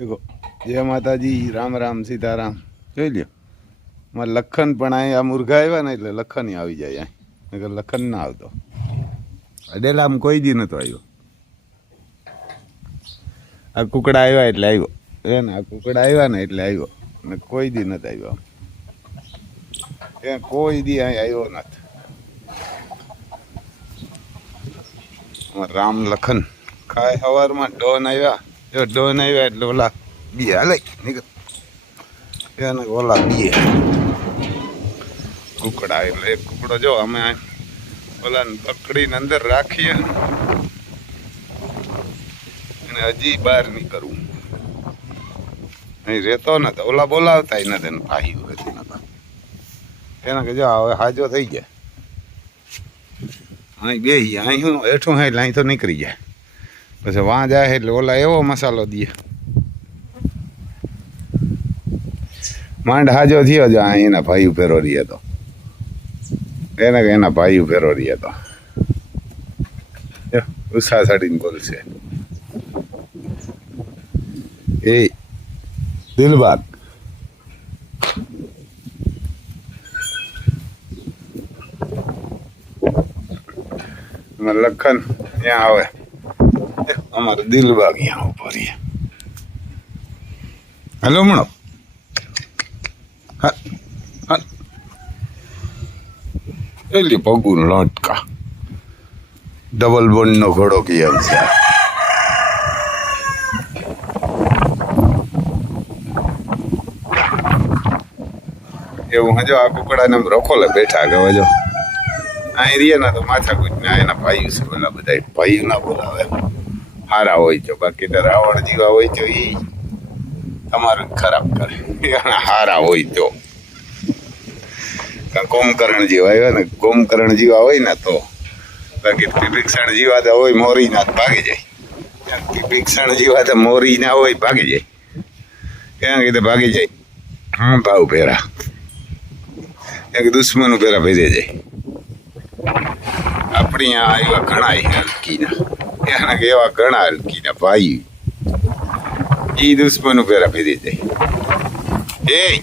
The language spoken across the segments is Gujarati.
देखो जय माता जी राम राम सीताराम જોઈ લ્યો મારે લખન પણ અહીંયા મુર્ગા આવ્યા ને એટલે લખન આવી જાય અહીં લખન ના આવતો અડેલા આમ કોઈ દી નતો આવ્યો આ કુકડા આવ્યા એટલે આવ્યો ને આ કુકડા આવ્યા ને એટલે આવ્યો ને કોઈ દી નથી આવ્યો કોઈ દી અહીં આવ્યો નથી રામ લખન ખાય સવારમાં ડોન આવ્યા જો ડોન આવ્યા એટલે ઓલા બી હાલે નીકળ એને ઓલા બી કુકડા એટલે એક કુકડો જો અમે ઓલાને પકડીને અંદર રાખીએ અને હજી બહાર નીકળવું અહીં રહેતો નતો ઓલા બોલાવતા નથી એને પાહ્યું રહેતી નતા એના કે જો હવે હાજો થઈ જાય અહીં બેસી અહીં શું હેઠું હા એટલે અહીં તો નીકળી જાય પછી વાં જાય એટલે ઓલા એવો મસાલો દે માંડ હાજો થયો જો અહીં એના ભાઈ ફેરો રહી હતો એને કે એના ભાઈ ફેરો રહી હતો ઉત્સાહ સાડીને બોલશે એ દિલબાગ લખન ત્યાં આવે અમારે દિલબાગ અહીંયા ઉપર હલો મણો એટલે પગું લટકા ડબલ બોન્ડ નો ઘોડો કેમ છે એવું હજો આ કુકડાને રખોલે બેઠા કે જો અહીં રીએ ના તો માથા કૂટ ને એના ભાઈ છે પેલા બધા ભાઈ ના બોલાવે હારા હોય તો બાકી તો રાવણ જેવા હોય તો એ તમારું ખરાબ કરે હારા હોય તો કોમકરણ જેવા આવ્યા ને કોમકરણ જેવા હોય ને તો બાકી તિપિક્ષણ જેવા તો હોય મોરી ના ભાગી જાય તિપિક્ષણ જેવા તો મોરી ના હોય ભાગી જાય ક્યાં કીધે ભાગી જાય હા ભાવ પેરા એક દુશ્મન પેરા ભેજે જાય આપણી આ આવ્યા ઘણા હલકીના એના કે એવા ઘણા હલકીના ભાઈ એ દુશ્મન પેરા ભેજે જાય એ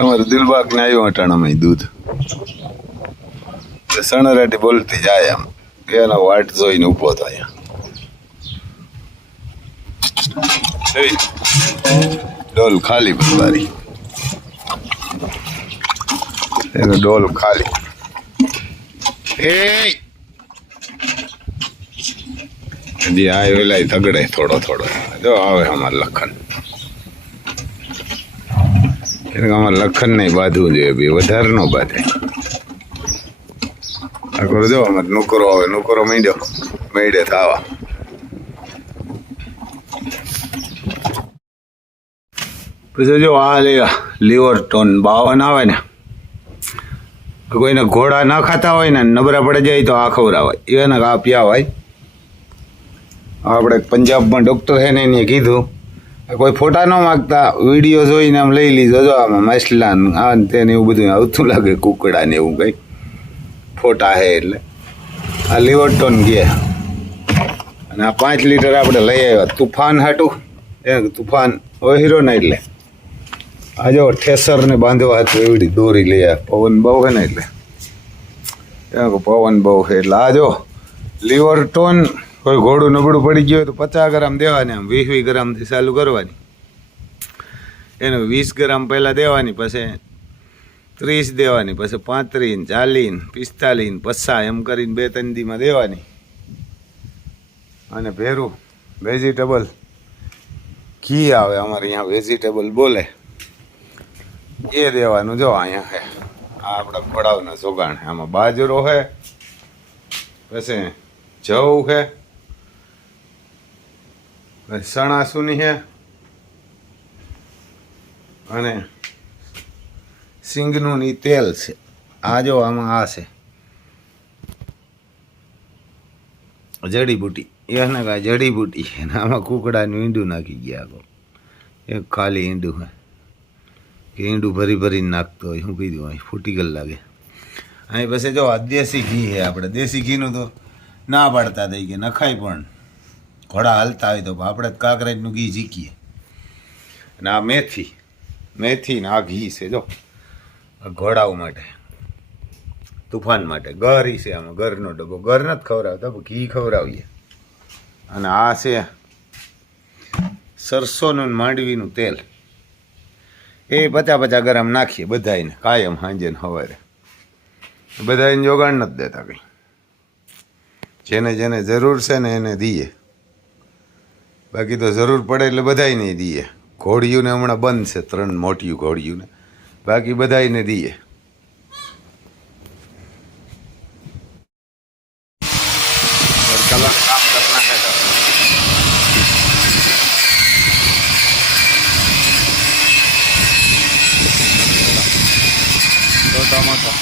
અમારે દિલબાગ ને આવ્યો અટાણામાં દૂધ સણરાટી બોલતી જાય આમ એના વાટ જોઈને ઉભો થાય ડોલ ખાલી બરબારી એનો ડોલ ખાલી એ હજી આવ્યો એલા તગડે થોડો થોડો જો આવે અમારે લખન એટલે અમારે લખન નહીં બાંધવું જોઈએ બી વધારે ન બાંધે આખો જો અમારે નુકરો આવે નુકરો માંડ્યો મેળે થાવા પછી જો આ લીવર ટોન 52 આવે ને કોઈને ઘોડા ના ખાતા હોય ને નબળા પડે જાય તો આ ખવડાવાય એને આ પીવાય આપણે પંજાબમાં ડૉક્ટર છે ને એને કીધું કોઈ ફોટા ન માગતા વિડીયો જોઈને આમ લઈ લીધો જો આમાં માછલા આ તેને એવું બધું આવતું લાગે કુકડા ને એવું કંઈ ફોટા છે એટલે આ લીવરટોન ગયા અને આ 5 લીટર આપણે લઈ આવ્યા તુફાન હાટું એ તુફાન હીરો ને એટલે આ જો ઠેસર ને બાંધવા હતું એવડી દોરી લઈ આવ્યા પવન બહુ છે ને એટલે પવન બહુ છે એટલે આ જો લીવરટોન કોઈ ઘોડું નબળું પડી ગયું તો 50 ગ્રામ દેવાની આમ 20 ગ્રામથી ચાલુ કરવાની એને 20 ગ્રામ પહેલાં દેવાની પછી 30 દેવાની પછી 35 40 45 50 એમ કરીને 2-3 દીમાં દેવાની અને ભેરું વેજીટેબલ ઘી આવે અમારે અહીંયા વેજીટેબલ બોલે એ દેવાનું જો અહીંયા છે આ આપણા ખોડાવના સોગાણ આમાં બાજરો છે પછી જવ છે સણાસુની છે અને સિંગનું ની તેલ છે આ જો આમાં આ છે જડીબુટી એને કાંઈ જડીબુટી છે આમાં કુકડાનું ઈંડું નાખી ગયા એક ખાલી ઈંડું હે કે ઈંડું ભરી ભરીને નાખતો હોય શું કીધું હોય ફૂટી ગલ લાગે અહીં પછી જો આ દેશી ઘી છે આપણે દેશી ઘીનું તો ના પાડતા થઈ કે નખાય પણ ઘોડા હાલતા હોય તો આપણે કાંકરેજનું ઘી ઝીકીએ અને આ મેથી ને આ ઘી છે જો ઘોડાઓ માટે તુફાન માટે ઘર છે આમાં ઘરનો ડબ્બો ઘર નથી ખવડાવતા પણ ઘી ખવડાવીએ અને આ છે સરસોનું માંડવીનું તેલ એ 50-50 ગ્રામ નાખીએ બધાને કાયમ સાંજે ને સવારે બધાને જોગાણ નથી દેતા કંઈ જેને જેને જરૂર છે ને એને દઈએ બાકી તો જરૂર પડે એટલે બધાને દઈએ ઘોડિયુંને હમણાં બંધ છે 3 મોટી ઘોડિયુંને બાકી બધાને દઈએ કલર કામ કરના है छोटा मोटा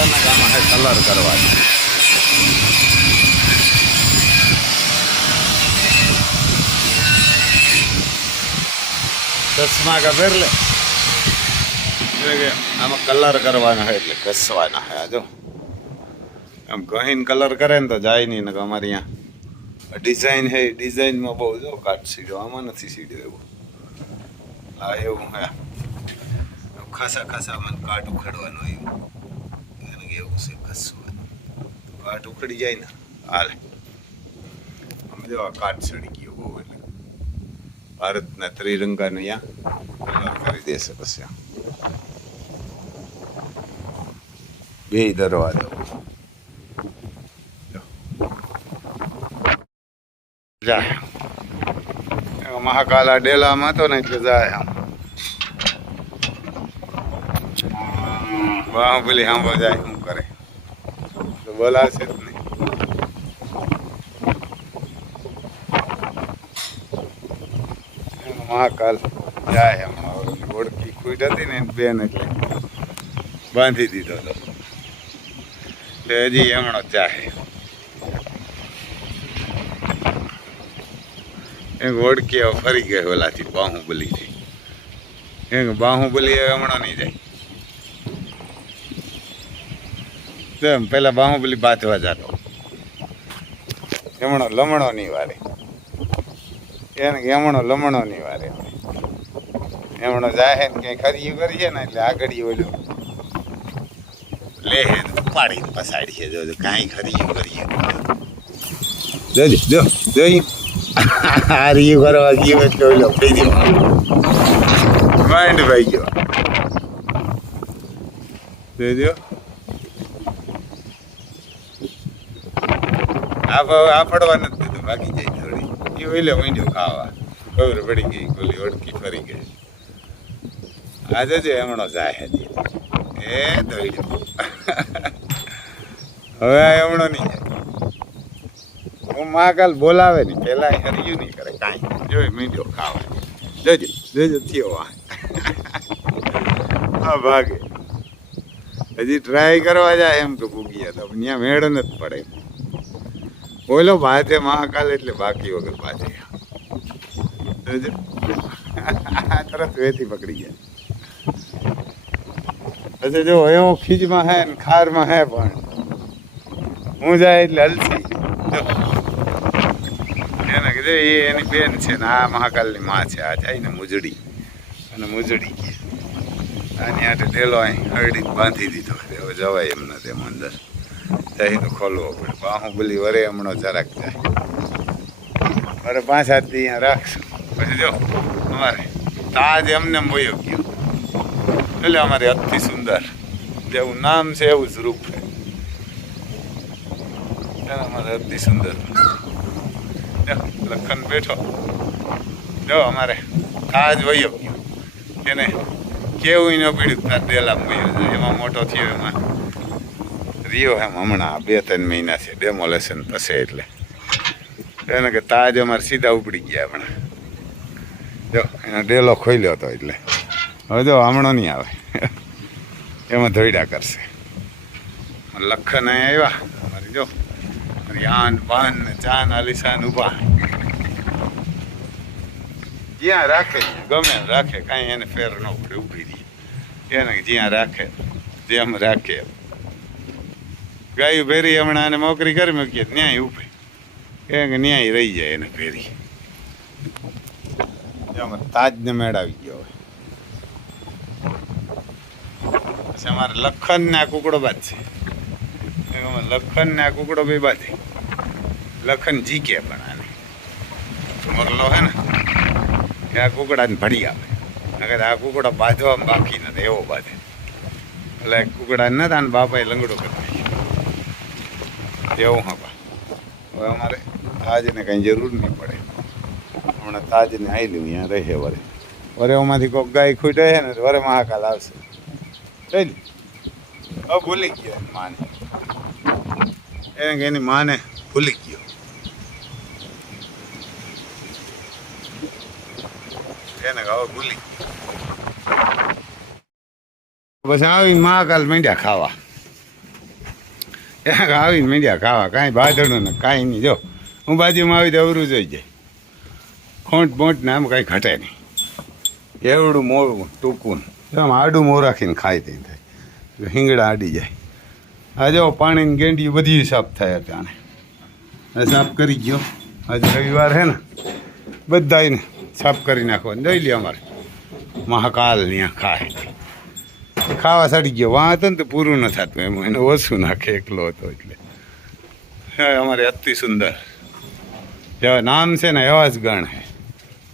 એના કામ है કલર કરવાનો ચશ્મા કા ફેર લે આમાં કલર કરવાના હોય એટલે ઘસવાના હોય જો આમ કહીને કલર કરે ને તો જાય નહીં ને અમારે અહીંયા ડિઝાઇન હે ડિઝાઇનમાં બહુ જો કાટ સીડ્યો આમાં નથી સીડ્યો એવું હા એવું હે ખાસા મને કાટ ઉખડવાનું એવું એને એવું છે ઘસવાનું કાટ ઉખડી જાય ને હાલે આમ જો કાટ સડી ગયો બહુ એટલે ભારતના ત્રિરંગાને અહીંયા કલર કરી દેશે પછી બે દરવાજો જાય મહાકાલા ડેલામાં તો ને એટલે જાય આમ બાહુબલી આંબો જાય શું કરે તો બોલાશે જ નહીં મહાકાલ જાય હમણાં ઓળખી ખૂટ હતી ને બેન એટલે બાંધી દીધો હતો હજી એમણો ચાહે એક ઓળખી ફરી ગઈ ઓલાથી બાહુબલીથી એક બાહુબલી હમણાં નહીં જાય પેલા બાહુબલી બાંધવા જતો એમણો લમણો નહીં વારે એને એમણો લમણો નહીં વારે એમણો જાય ને ક્યાંય ખરીયું કરીએ ને એટલે આગળ ઓલું લે ઉપાડીને પસાડીએ જો કાંઈ ખરીયું કરીએ જોઈ જોઈ આ રીયું કરવા ગયો એટલે ઓલો થઈ ગયો માઇન્ડ ભાઈ ગયો જોજો આ ફડવા નથી દીધું બાકી જાય થોડી એ ઓઈલે મીંડ્યું ખાવા ખબર પડી ગઈ ઓલી ઓળખી ફરી ગઈ આજે જો એમણો જાય હજી એ દોડ્યો હવે આ એમણો નહીં જાય હું મહાકાલ બોલાવે નહીં પેલા હરિયું નહીં કરે કાંઈ જોઈ મીંડ્યો ખાવા જોજો થયો હા ભાગે હજી ટ્રાય કરવા જાય એમ તો ભૂગ્યા તો ત્યાં મેળ નથી પડે બોલો બાજે મહાકાલ એટલે બાકી વગર બાજે તરત વેથી પકડી ગયા પછી જો એવો ખીજમાં હે ને ખારમાં હે પણ હું જાય એટલે હલસી એને કીધું એ એની બેન છે ને આ મહાકાલની માં છે આ જાય ને મુજડી અને મુજડી કે આની આટે ડેલો અહીં હરડી બાંધી દીધો હવે જવાય એમ નથી એમ અંદર જાય તો ખોલવો પડે બાહુબલી વરે હમણાં જરાક જાય અરે 5 હાથ અહીંયા રાખશું પછી જો અમારે તાજ એમને બોયો ગયો એટલે અમારે અતિ સુંદર જેવું નામ છે એવું જ રૂપ છે અમારે અતિ સુંદર લખન બેઠો જો અમારે તાજ વયો ગયો એને કેવું ન પીડ્યું તાર ડેલા વયો જાય એમાં મોટો થયો એમાં રહ્યો એમ હમણાં 2-3 મહિના છે ડેમોલેશન પછી એટલે એને કે તાજ અમારે સીધા ઉપડી ગયા હમણાં જો એનો ડેલો ખોલ્યો હતો એટલે હવે જો હમણો નહીં આવે એમાં ધોઈડા કરશે લખન આવ્યા અમારી જો યાન બાન ને ચાન આલિશાન ઉભા જ્યાં રાખે ગમે રાખે કાંઈ એને ફેર ન પડે ઊભી રહી એને જ્યાં રાખે જેમ રાખે ગાયું ભેરી હમણાં એને મોકરી કરી મૂકીએ ન્યાય ઉભે કે ન્યાય રહી જાય એને ભેરી. તાજને મેળાવી ગયો હવે. પછી અમારે લખન ને આ કુકડો બાંધશે. લખન ને આ કુકડો બી બાંધે. લખન જીકે પણ આને મોરલો હે ને એ આ કુકડાને ભળી આવે. નકર આ કુકડો બાંધવામાં બાકી નથી એવો બાંધે. એટલે કુકડાને નથી આને બાપાએ લંગડો કરી નાખ્યો એવું. હા હવે અમારે તાજને કંઈ જરૂર નહીં પડે. હમણાં તાજને આવી લઉં અહીંયા રહે વરે વરેમાંથી કોઈક ગાય ખૂટે છે ને વરે મહાકાલ આવશે. કઈ હવે ભૂલી ગયો એની માને. એને કે એની માને ભૂલી ગયો. એને હવે ભૂલી ગયો. પછી આવીને મહાકાલ માંડ્યા ખાવા. આવીને માંડ્યા ખાવા. કાંઈ બાંધણું ને કાંઈ નહીં. જો હું બાજુમાં આવી તો અવરું જોઈ જાય. ખોંટ બોંટ ને આમ કાંઈ ઘટે નહીં. એવડું મોડું ટૂંકું આમ આડું મોં રાખીને ખાઈ દઈ થાય. હિંગડા આડી જાય. આ જો પાણીની ગેંડી બધી સાફ થાય અટાણે. સાફ કરી ગયો. આજે રવિવાર હે ને બધાને સાફ કરી નાખવાનું. જોઈ લે અમારે મહાકાલ ત્યાં ખાય ખાવા સડી ગયો. વાં હતો ને તો પૂરું ન થતું એમ એને ઓછું નાખે એકલો હતો એટલે. અમારે અતિ સુંદર જેવા નામ છે ને એવા જ ગણ હે.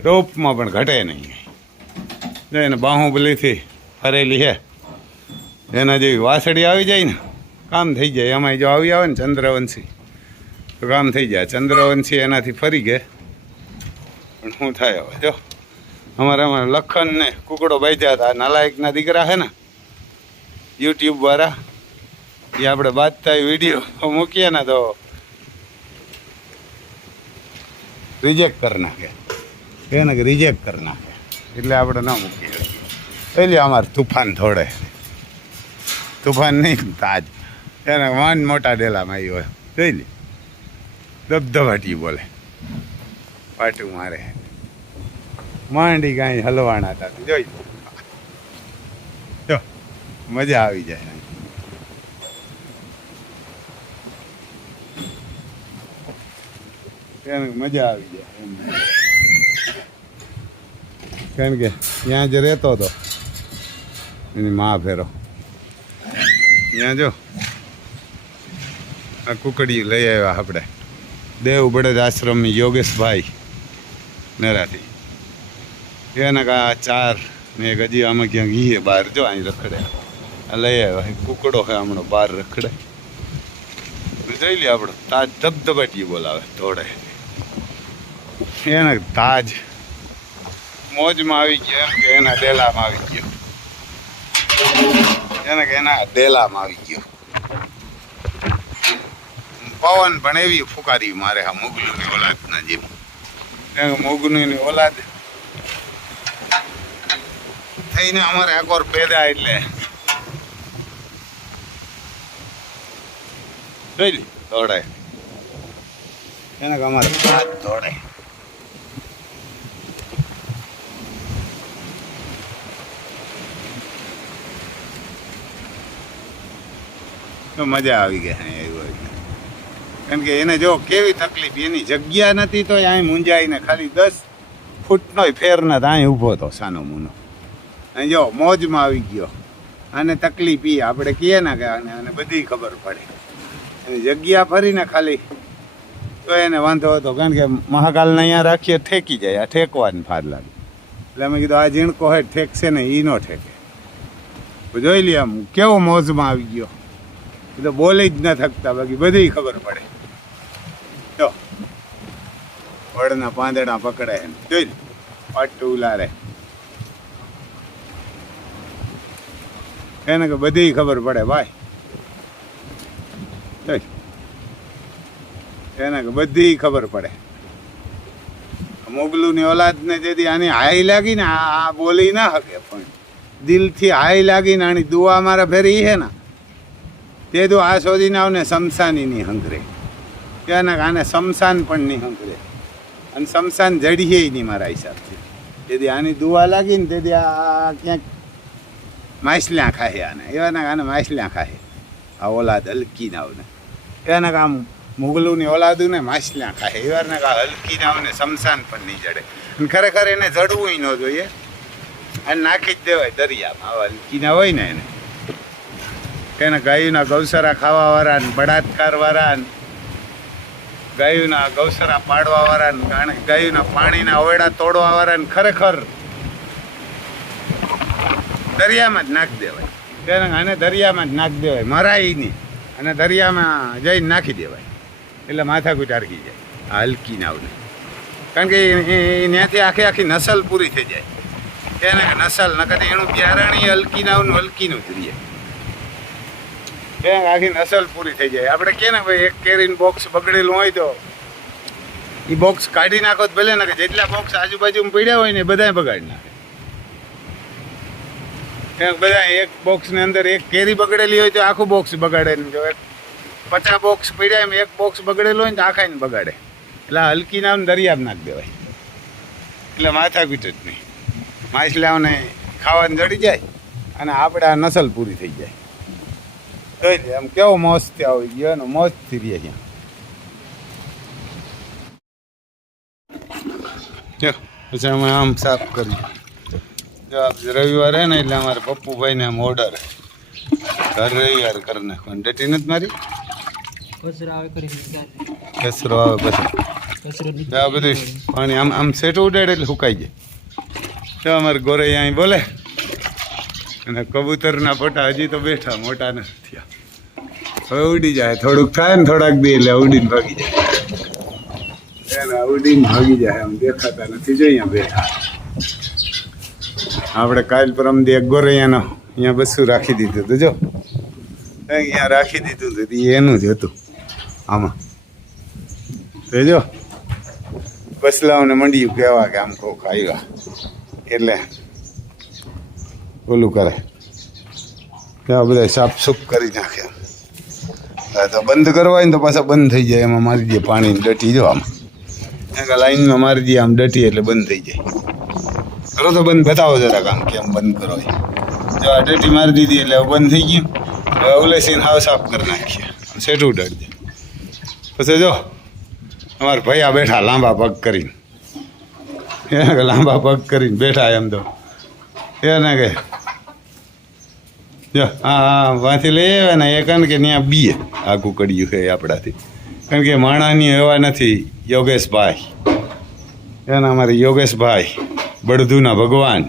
રોપમાં પણ ઘટે નહીં. જો એને બાહુબલીથી ફરેલી છે એના જેવી વાસળી આવી જાય ને કામ થઈ જાય. એમાં જો આવી આવે ને ચંદ્રવંશી તો કામ થઈ જાય. ચંદ્રવંશી એનાથી ફરી ગયા પણ શું થાય હવે. જો અમારે લખન ને કુકડો બાંધ્યા હતા. નાલાયકના દીકરા છે ને યુટ્યુબ વાળા એ આપણે બાંધતા વિડીયો મૂકીએ ને તો રિજેક્ટ કરી નાખે. એને કે રિજેક્ટ કરી નાખે એટલે આપણે ના મૂકીએ. એટલે અમારે તુફાન થોડે તુફાન નહીં તાજ એને વાન મોટા ડેલામાં આવ્યો હોય. જોઈ લે ધબધબાટી બોલે પાટું મારે માંડી કાંઈ હલવાના હતા. જોઈ જો મજા આવી જાય. એને મજા આવી જાય કારણ કે ત્યાં જ રહેતો હતો એની મા ફેરો. ત્યાં જો આ કુકડી લઈ આવ્યા આપણે દેવ બળદ આશ્રમ યોગેશભાઈ નરાથી. એના કા ચાર ને એક હજી આમાં ક્યાંક ઘીએ બહાર જો અહીં રખડે લઈ આવ્યા. કુકડો છે હમણાં બહાર રખડે. જોઈ લે આપણો તાજ ધબધબાટી બોલાવે દોડે. એને તાજ મોજમાં આવી ગયો એમ કે એના ડેલામાં આવી ગયો. એને કે એના ડેલામાં આવી ગયો. પવન પણ એવી ફુકારી મારે આ મોગલુની ઓલાદના જેમ. મોગલુની ઓલાદ થઈને અમારે આકોર પેદા એટલે જોઈ લે દોડાય. એને કે અમારે હાથ દોડે. તો મજા આવી ગઈ એવું. કારણ કે એને જો કેવી તકલીફ. એની જગ્યા નથી તો અહીં મૂંઝાઈને ખાલી 10 ફૂટનો ફેર ના અહીં ઊભો હતો સાનો મૂનો. અહીં જો મોજમાં આવી ગયો. આને તકલીફ એ આપણે કહીએ ને કે આને બધી ખબર પડે. એની જગ્યા ફરીને ખાલી તો એને વાંધો હતો. કારણ કે મહાકાલને અહીંયા રાખીએ ઠેકી જાય. આ ઠેકવાની ફાર લાગે એટલે અમે કીધું આ ઝીણકો હોય ઠેકશે ને એ ન ઠેકે. જોઈ લે આમ કેવો મોજમાં આવી ગયો. એ તો બોલી જ ન થકતા બાકી બધી ખબર પડે. જો વડના પાંદડા પકડે જોઈ લે પાટું ઉલારે. એને કે બધી ખબર પડે ભાઈ. એને કે બધી ખબર પડે. મોગલુની ઓલાદને જેથી આની હાઈ લાગી ને આ બોલી ના શકે પણ દિલથી હાઈ લાગીને આની દુઆ મારા ફેરી છે ને તે તો આ શોધીને આવને શમશાની નહીં હંગરે. કે આને શમશાન પણ નહીં હંગરે અને શમશાન જડીએ નહીં મારા હિસાબથી. તેથી આની દુઆ લાગી ને તેથી આ ક્યાંક માછલ્યા ખાય. આને એવાના આને માછલ્યા ખાય. આ ઓલાદ હલકી ના આવને એને આમ મુગલુંની ઓલાદું ને માછલા ખાય એવારને હલકી ના હોય ને શમશાન પણ નહીં જડે અને ખરેખર એને જડવું ન જોઈએ અને નાખી જ દેવાય દરિયામાં આવા હલકી ના હોય ને એને ગાયુના ગૌસરા ખાવાવાળા ને બળાત્કારવાળા ને ગાયુના ગૌસરા પાડવાવાળા ને ગાયુના પાણીના ઓરડા તોડવાવાળા ને ખરેખર દરિયામાં જ નાખી દેવાય અને દરિયામાં જ નાખી દેવાય મરાય નહીં અને દરિયામાં જઈને નાખી દેવાય એટલે માથાકૂટ અરકી જાય આ હલકી નાવને કારણ કે ત્યાંથી આખી નસલ પૂરી થઈ જાય એને નસલ નકર એનું બિયારણ હલકી નાવનું હલકીનું જ રહીએ આખી નસલ પૂરી થઈ જાય આપણે કે ને ભાઈ એક કેરીનું બોક્સ બગડેલું હોય તો એ બોક્સ કાઢી નાખો તો ભલે નાખે જેટલા બોક્સ આજુબાજુમાં પડ્યા હોય ને બધાય બગાડી નાખે બધા એક બોક્સની અંદર એક કેરી બગડેલી હોય તો આખું બોક્સ બગાડે ને જો 50 બોક્સ પડ્યા એમ એક બોક્સ બગડેલું હોય ને તો આખાને બગાડે એટલે હલકી નામ દરિયામાં નાખી દેવાય એટલે માથાકૂટ જ નહીં માછલાઓને ખાવાનું જડી જાય અને આપણે આ નસલ પૂરી થઈ જાય જોઈ લે આમ કેવો મોજથી આવી ગયો એનો મોજથી રહીએ ત્યાં પછી અમે આમ સાફ કરીએ રવિવારે ને એટલે અમારે પપ્પુભાઈને આમ ઓર્ડર ઘર રવિવાર કરી નાખવાનું ડટી નથી મારી કચરો આવે પછી આ બધું પાણી આમ આમ સેટું ઉડાડે એટલે સુકાઈ જાય તો અમારે ગોરે અહીં બોલે અને કબૂતરના ફોટા હજી તો બેઠા મોટા નથી થયા હવે ઉડી જાય થોડુંક થાય ને થોડાક દે એટલે ઉડીને ભાગી જાય એને ઉડીને ભાગી જાય આમ દેખાતા નથી જો અહીંયા બેઠા આપણે કાલ પરમદી એક ગોરૈયાનો અહીંયા બસું રાખી દીધું હતું જો અહીંયા રાખી દીધું હતું એનું જ હતું આમાં તો જો બસલાઓને મંડ્યું કહેવા કે આમ કોક આવ્યા એટલે ઓલું કરે ત્યાં બધા સાફસૂફ કરી નાખે તો બંધ કરવા હોય ને તો પાછા બંધ થઈ જાય એમાં મારી દે પાણીની ડટી જો આમાં લાઈનમાં મારી દે આમ ડટી એટલે બંધ થઈ જાય કરો તો બંધ બતાવો જરા કામ કેમ બંધ કરો જો આ ડટી મારી દીધી એટલે બંધ થઈ ગયું હવે ઉલેસીને હાવ સાફ કરી નાખીએ સેટું ઉડાડી દે પછી જો અમારા ભૈયા બેઠા લાંબા પગ કરીને લાંબા પગ કરીને બેઠા એમ તો એને કે જો હા વાંથી લઈ આવ્યા ને એ કારણ કે ત્યાં બીએ આખું કડિયું છે આપણાથી કારણ કે માણાની એવા નથી યોગેશભાઈ એના અમારે યોગેશભાઈ બળદુના ભગવાન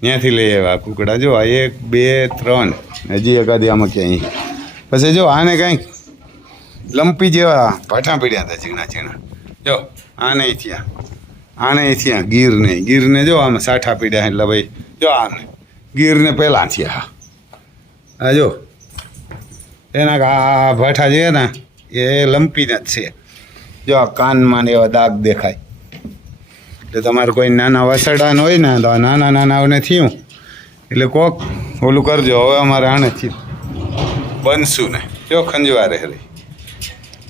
ત્યાંથી લઈ આવ્યા કુકડા જો આ 1 2 3 હજી એકાદી આમાં ક્યાંય પછી જો આને કંઈક લંપી જેવા ભાઠા પડ્યા હતા ઝીણા જો આને થયા ગીરને જો આમાં સાઠા પીડ્યા એટલે ભાઈ જો આને ગીરને પહેલાં થયા હા જો એના આ ભાઠા છે ને એ લંપીના જ છે જો આ કાનમાં ને એવા દાગ દેખાય એટલે તમારે કોઈ નાના વસડાન હોય ને તો નાનાઓને થયું એટલે કોક ઓલું કરજો હવે અમારે આને થયું બનશું ને જો ખંજવારે રહી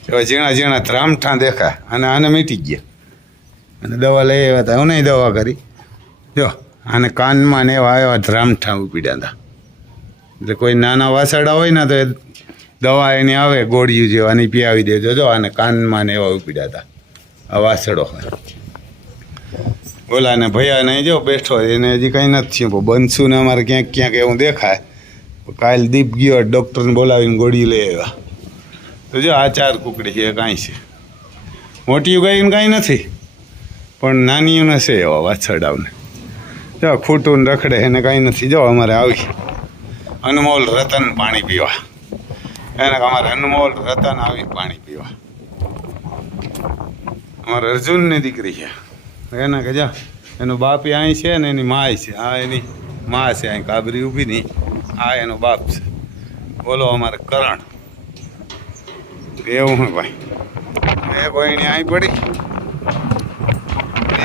એવા ઝીણા ત્રામઠા દેખાય અને આને મીટી ગયા અને દવા લઈ આવ્યા હતા હું નહીં દવા કરી જો આને કાનમાં ને એવા આવ્યા ધ્રામઠા ઉપડ્યા હતા એટલે કોઈ નાના વાસડા હોય ને તો એ દવા એની આવે ગોળિયું જેવાની પીવી દેજો જો આને કાનમાં ને એવા ઉપડ્યા હતા આ વાસડો ઓલાને ભૈયાને જો બેઠો એને હજી કંઈ નથી થયું બનશું ને અમારે ક્યાંક એવું દેખાય કાલ દીપ ગયો ડૉક્ટરને બોલાવીને ગોળી લઈ આવ્યા તો જો આ 4 કુકડી છે કાંઈ છે મોટી ગાઈને કાંઈ નથી પણ નાનીઓને છે એવા વાછરડાઓને જો ખૂટું ને રખડે એને કાંઈ નથી જો અમારે આવી અનમોલ રતન પાણી પીવા એને અમારે અનમોલ રતન આવી પાણી પીવા અમારે અર્જુનની દીકરી છે એને કે જા એનો બાપ અહીં છે ને એની માય છે આ એની મા છે અહીં કાબરી ઊભી નહીં આ એનો બાપ છે બોલો અમારે કરણ એવું હે ભાઈ એક ઓયણી અહીં પડી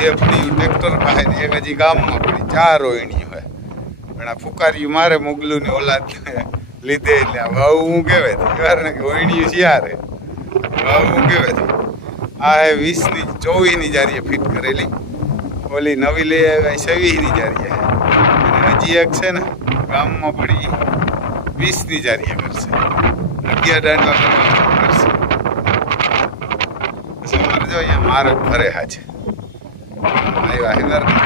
એક પડી ટ્રેક્ટર પાસે એક હજી ગામમાં પડી 4 ઓયણી હોય પણ આ ફુકારીયું મારે મોગલુંની ઓલાદ લીધે એટલે હવે હું કહેવાય ને કે ઓયણી શિયારે હવે હું કહેવાય આ 20ની 24ની જારીએ ફિટ કરેલી ઓલી નવી લઈ આવ્યા 26ની જારીએ અને હજી એક છે ને ગામમાં પડી 20ની જારીએ કરશે 11 દાંડવા કરશે માર જ ફરે હાજે આવ્યા હેવાર